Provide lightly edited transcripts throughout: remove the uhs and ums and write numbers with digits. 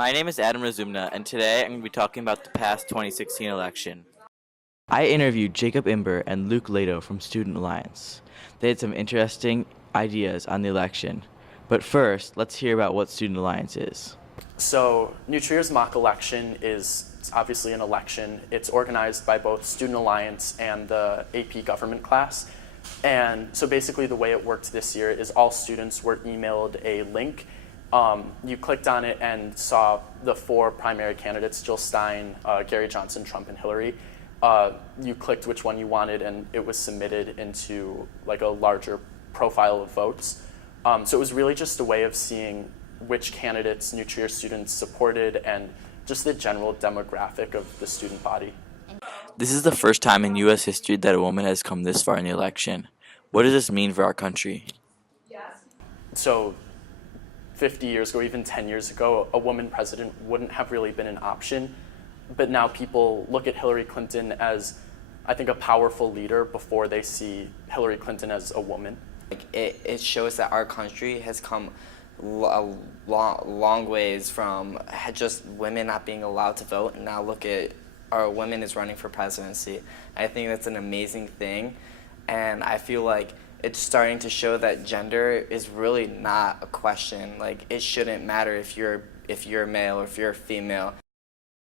My name is Adam Razumna, and today I'm going to be talking about the past 2016 election. I interviewed Jacob Imber and Luke Lato from Student Alliance. They had some interesting ideas on the election. But first, let's hear about what Student Alliance is. So New Trier's mock election is obviously an election. It's organized by both Student Alliance and the AP government class. And so basically the way it worked this year is all students were emailed a link. You clicked on it and saw the four primary candidates, Jill Stein, Gary Johnson, Trump, and Hillary. You clicked which one you wanted and it was submitted into like a larger profile of votes. So it was really just a way of seeing which candidates New Trier students supported and just the general demographic of the student body. This is the first time in U.S. history that a woman has come this far in the election. What does this mean for our country? So 50 years ago, even 10 years ago, a woman president wouldn't have really been an option. But now people look at Hillary Clinton as, I think, a powerful leader before they see Hillary Clinton as a woman. It shows that our country has come a long ways from just women not being allowed to vote, and now look at our women is running for presidency. I think that's an amazing thing, and I feel like it's starting to show that gender is really not a question. Like, it shouldn't matter if you're a male or if you're a female.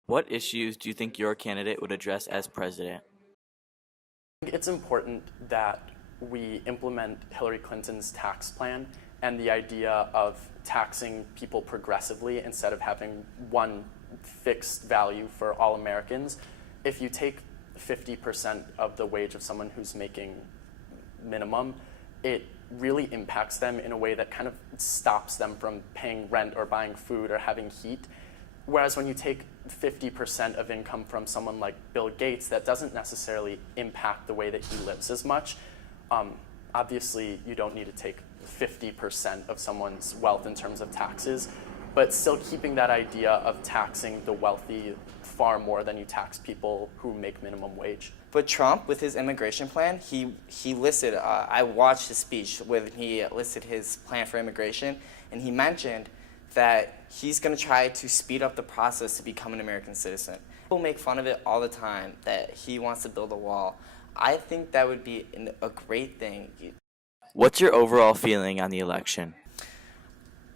What issues do you think your candidate would address as president? It's important that we implement Hillary Clinton's tax plan and the idea of taxing people progressively instead of having one fixed value for all Americans. If you take 50% of the wage of someone who's making minimum, it really impacts them in a way that kind of stops them from paying rent or buying food or having heat. Whereas when you take 50% of income from someone like Bill Gates, that doesn't necessarily impact the way that he lives as much. Obviously, you don't need to take 50% of someone's wealth in terms of taxes, but still keeping that idea of taxing the wealthy far more than you tax people who make minimum wage. But Trump, with his immigration plan, he listed, I watched his speech when he listed his plan for immigration, and he mentioned that he's going to try to speed up the process to become an American citizen. People make fun of it all the time, that he wants to build a wall. I think that would be a great thing. What's your overall feeling on the election?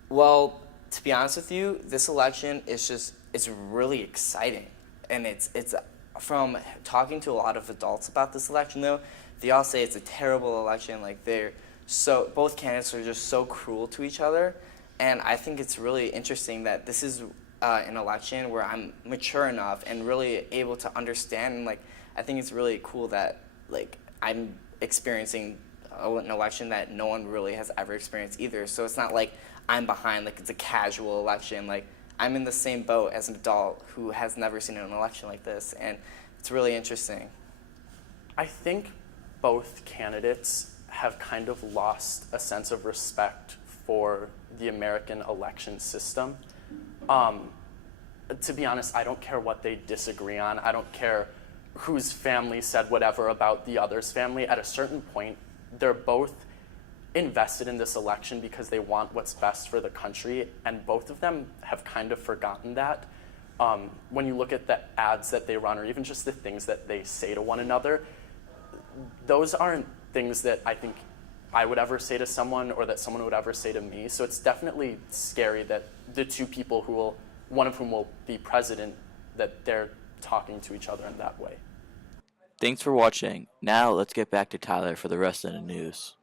Well, to be honest with you, this election is it's really exciting. And it's from talking to a lot of adults about this election, though, they all say it's a terrible election. Like, both candidates are just so cruel to each other. And I think it's really interesting that this is an election where I'm mature enough and really able to understand. And, like, I think it's really cool that, like, I'm experiencing an election that no one really has ever experienced either. So it's not like I'm behind, like it's a casual election. Like, I'm in the same boat as an adult who has never seen an election like this, and it's really interesting. I think both candidates have kind of lost a sense of respect for the American election system. To be honest, I don't care what they disagree on. I don't care whose family said whatever about the other's family. At a certain point, they're both invested in this election because they want what's best for the country, and both of them have kind of forgotten that. When you look at the ads that they run, or even just the things that they say to one another, those aren't things that I think I would ever say to someone or that someone would ever say to me. So it's definitely scary that the two people one of whom will be president, that they're talking to each other in that way. Thanks for watching. Now let's get back to Tyler for the rest of the news.